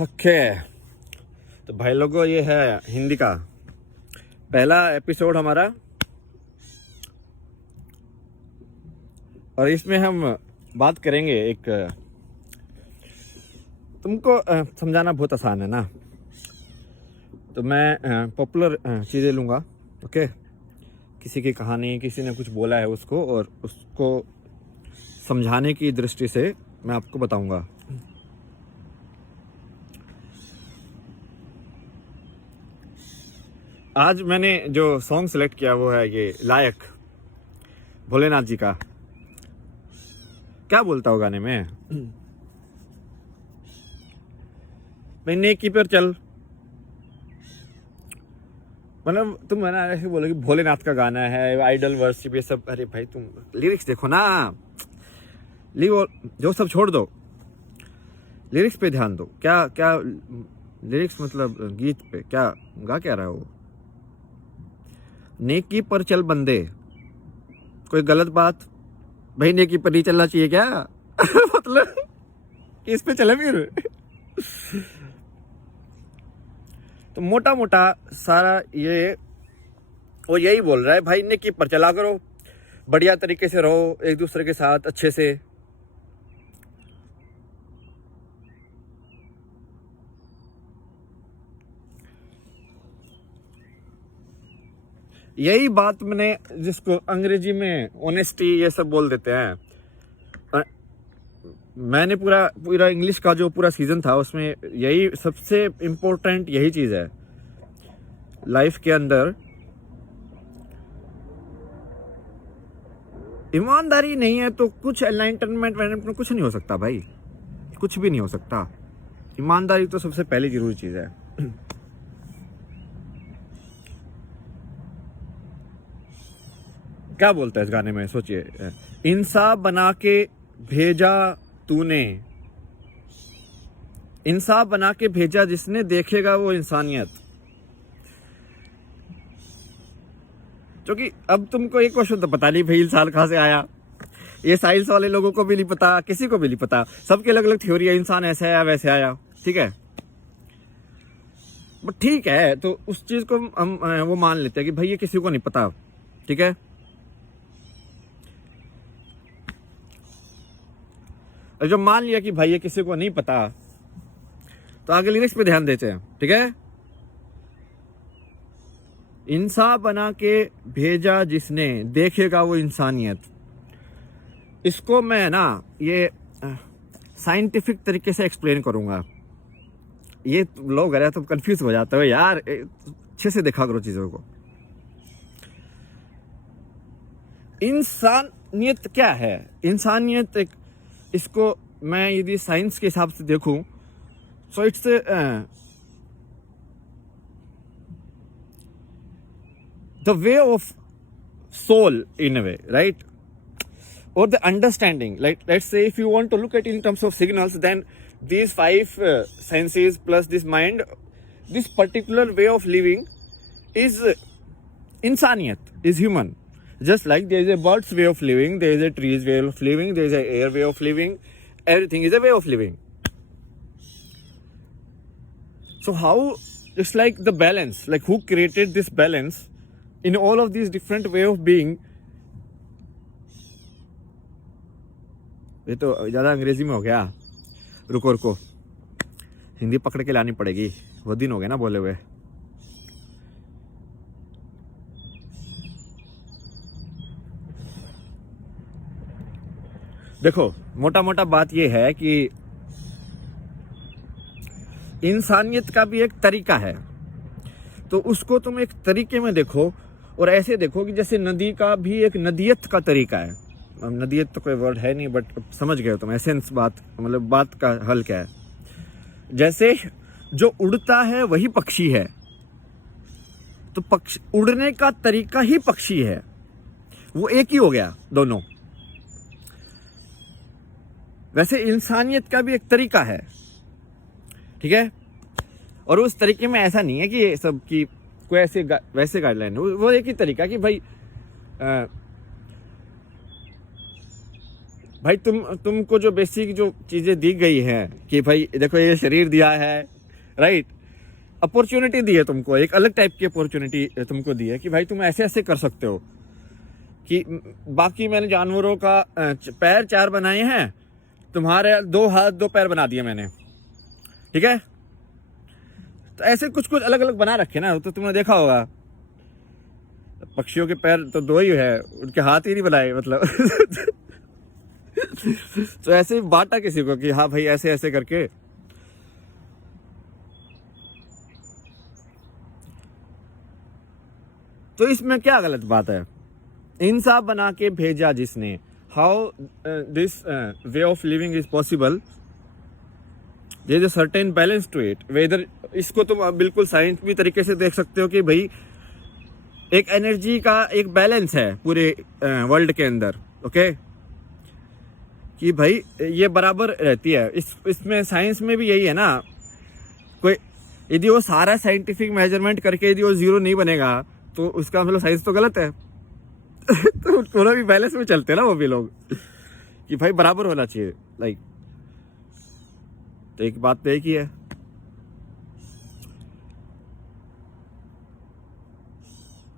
Okay, तो भाई लोगों ये है हिंदी का पहला एपिसोड हमारा, और इसमें हम बात करेंगे एक, तुमको समझाना बहुत आसान है ना, तो मैं पॉपुलर चीज़ें लूँगा। ओके, किसी की कहानी, किसी ने कुछ बोला है उसको, और उसको समझाने की दृष्टि से मैं आपको बताऊँगा। आज मैंने जो सॉन्ग सेलेक्ट किया वो है ये लायक, भोलेनाथ जी का। क्या बोलता हो गाने में, भाई नेकी पर चल, मतलब तुम है ना ऐसे बोलो कि भोलेनाथ का गाना है, आइडल वर्शिप, ये सब। अरे भाई तुम लिरिक्स देखो ना, वो जो सब छोड़ दो, लिरिक्स पे ध्यान दो। क्या क्या लिरिक्स, मतलब गीत पे क्या गा क्या रहा है वो। नेकी पर चल बंदे, कोई गलत बात भाई नेकी पर नहीं चलना चाहिए क्या? मतलब किस पे चले फिर? तो मोटा मोटा सारा ये वो यही बोल रहा है, भाई नेकी पर चला करो, बढ़िया तरीके से रहो एक दूसरे के साथ अच्छे से। यही बात मैंने, जिसको अंग्रेजी में ऑनेस्टी ये सब बोल देते हैं, मैंने पूरा इंग्लिश का जो पूरा सीजन था उसमें यही सबसे इम्पोर्टेंट यही चीज़ है लाइफ के अंदर। ईमानदारी नहीं है तो कुछ एनलाइटनमेंट में कुछ नहीं हो सकता भाई, कुछ भी नहीं हो सकता। ईमानदारी तो सबसे पहली जरूरी चीज़ है। क्या बोलता है इस गाने में, सोचिए। इंसाफ बना के भेजा तूने, इंसाफ बना के भेजा जिसने, देखेगा वो इंसानियत। क्योंकि अब तुमको एक क्वेश्चन तो पता नहीं भाई इंसान कहाँ से आया, ये साइंस वाले लोगों को भी नहीं पता, किसी को भी नहीं पता, सबके अलग अलग थ्योरी है, इंसान ऐसे आया वैसे आया, ठीक है। बट ठीक है, तो उस चीज को हम वो मान लेते हैं कि भाई ये किसी को नहीं पता, ठीक है। और जब मान लिया कि भाई ये किसी को नहीं पता, तो आगे लिरिक्स पे ध्यान देते हैं, ठीक है। इंसाफ बना के भेजा जिसने, देखेगा वो इंसानियत। इसको मैं ना ये साइंटिफिक तरीके से एक्सप्लेन करूंगा। ये लोग अरे तुम कंफ्यूज हो जाते हो यार, अच्छे से देखा करो चीजों को। इंसानियत क्या है? इंसानियत एक, इसको मैं यदि साइंस के हिसाब से देखूं, so it's the way of soul in a way, right? Or the understanding, like let's say if you want to look at it in terms of signals, then these five senses plus this mind, this particular way of living is insaniyat, is human. Just like there is a bird's way of living, there is a tree's way of living, there is a air way of living, everything is a way of living. So how, it's like the balance, like who created this balance in all of these different way of being. ये तो ज़्यादा अंग्रेजी में हो गया, रुको हिंदी पकड़ के लानी पड़ेगी, वो दिन हो गए ना बोले हुए। देखो मोटा मोटा बात ये है कि इंसानियत का भी एक तरीका है, तो उसको तुम एक तरीके में देखो, और ऐसे देखो कि जैसे नदी का भी एक नदियत का तरीका है। नदियत तो कोई वर्ड है नहीं, बट समझ गए तुम एसेंस, बात मतलब बात का हल क्या है। जैसे जो उड़ता है वही पक्षी है, तो पक्षी उड़ने का तरीका ही पक्षी है, वो एक ही हो गया दोनों। वैसे इंसानियत का भी एक तरीका है, ठीक है। और उस तरीके में ऐसा नहीं है कि ये सब की कोई ऐसे वैसे गाइडलाइन, वो एक ही तरीका कि भाई भाई तुमको जो बेसिक जो चीजें दी गई हैं कि भाई देखो ये शरीर दिया है, राइट, अपॉर्चुनिटी दी है तुमको, एक अलग टाइप की अपॉर्चुनिटी तुमको दी है कि भाई तुम ऐसे ऐसे कर सकते हो कि बाकी मैंने जानवरों का पैर 4 बनाए हैं, तुम्हारे 2 हाथ 2 पैर बना दिए मैंने, ठीक है। तो ऐसे कुछ कुछ अलग अलग बना रखे ना, तो तुमने देखा होगा पक्षियों के पैर तो 2 ही है, उनके हाथ ही नहीं बनाए मतलब तो ऐसे ही बांटा किसी को कि हाँ भाई ऐसे ऐसे करके। तो इसमें क्या गलत बात है? इंसाफ बना के भेजा जिसने, how this way of living is possible, there is a certain balance to it. Whether इसको तुम बिल्कुल साइंटिफिक तरीके से देख सकते हो कि भाई एक एनर्जी का एक बैलेंस है पूरे वर्ल्ड के अंदर, ओके, कि भाई ये बराबर रहती है। इसमें साइंस में भी यही है ना, कोई यदि वो सारा साइंटिफिक मेजरमेंट करके यदि वो 0 नहीं बनेगा तो उसका मतलब साइंस तो गलत है तो थोड़ा भी बैलेंस में चलते ना वो भी लोग कि भाई बराबर होना चाहिए, लाइक। तो एक बात तो एक ही है।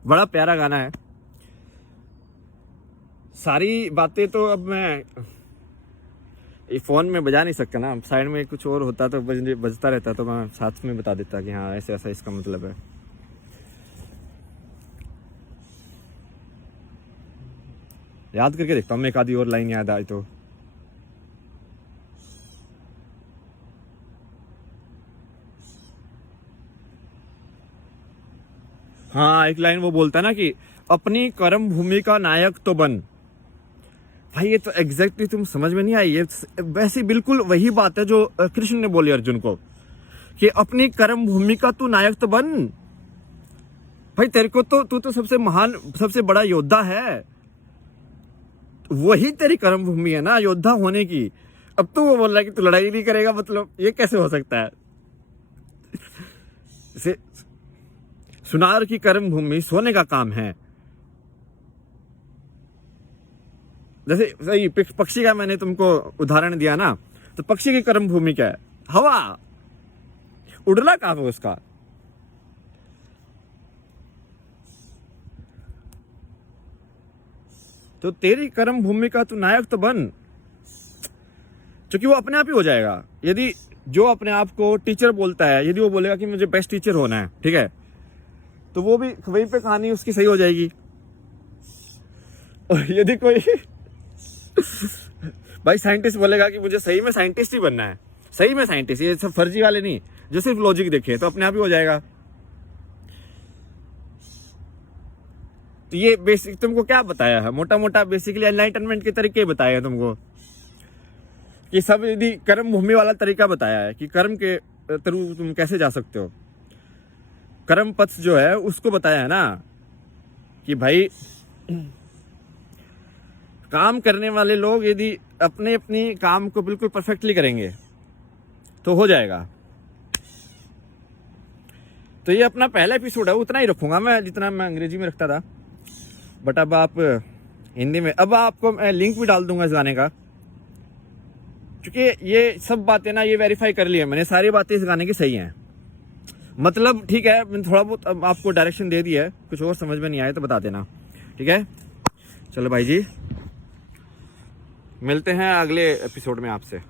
बड़ा प्यारा गाना है, सारी बातें तो अब मैं ये फोन में बजा नहीं सकता ना, साइड में कुछ और होता तो बजता रहता तो मैं साथ में बता देता कि हाँ ऐसे ऐसा इसका मतलब है। याद करके देखता हूँ मैं, एक आधी और लाइन याद आई तो। हाँ, एक लाइन वो बोलता है ना कि अपनी कर्म भूमि का नायक तो बन। भाई ये तो एग्जैक्टली तुम समझ में नहीं आई, ये वैसे बिल्कुल वही बात है जो कृष्ण ने बोली अर्जुन को कि अपनी कर्म भूमि का तू नायक तो बन। भाई तेरे को तो तू तो सबसे महान सबसे बड़ा योद्धा है, वही तेरी कर्म भूमि है ना योद्धा होने की। अब तू वो बोल रहा है कि तू लड़ाई नहीं करेगा, मतलब ये कैसे हो सकता है? सुनार की कर्म भूमि सोने का काम है। जैसे सही पक्षी का मैंने तुमको उदाहरण दिया ना, तो पक्षी की कर्म भूमि क्या है? हवा, उड़ना काम है उसका। तो तेरी कर्म भूमि का तू नायक तो बन, क्योंकि वो अपने आप ही हो जाएगा। यदि जो अपने आप को टीचर बोलता है, यदि वो बोलेगा कि मुझे बेस्ट टीचर होना है, ठीक है, तो वो भी वहीं पे कहानी उसकी सही हो जाएगी। और यदि कोई भाई साइंटिस्ट बोलेगा कि मुझे सही में साइंटिस्ट ही बनना है, सही में साइंटिस्ट, ये सब फर्जी वाले नहीं जो सिर्फ लॉजिक देखे, तो अपने आप ही हो जाएगा। तो ये बेसिक तुमको क्या बताया है? मोटा मोटा बेसिकली एनलाइटनमेंट के तरीके बताए हैं तुमको कि सब यदि कर्म भूमि वाला तरीका बताया है कि कर्म के थ्रू तुम कैसे जा सकते हो, कर्म पथ जो है उसको बताया है ना कि भाई काम करने वाले लोग यदि अपने अपनी काम को बिल्कुल परफेक्टली करेंगे तो हो जाएगा। तो ये अपना पहला एपिसोड है, उतना ही रखूंगा मैं जितना मैं अंग्रेजी में रखता था, बट अब आप हिंदी में, अब आपको मैं लिंक भी डाल दूंगा इस गाने का, क्योंकि ये सब बातें ना ये वेरीफाई कर ली है मैंने, सारी बातें इस गाने की सही हैं। मतलब ठीक है, मैंने थोड़ा बहुत अब आपको डायरेक्शन दे दिया है, कुछ और समझ में नहीं आया तो बता देना, ठीक है। चलो भाई जी, मिलते हैं अगले एपिसोड में आपसे।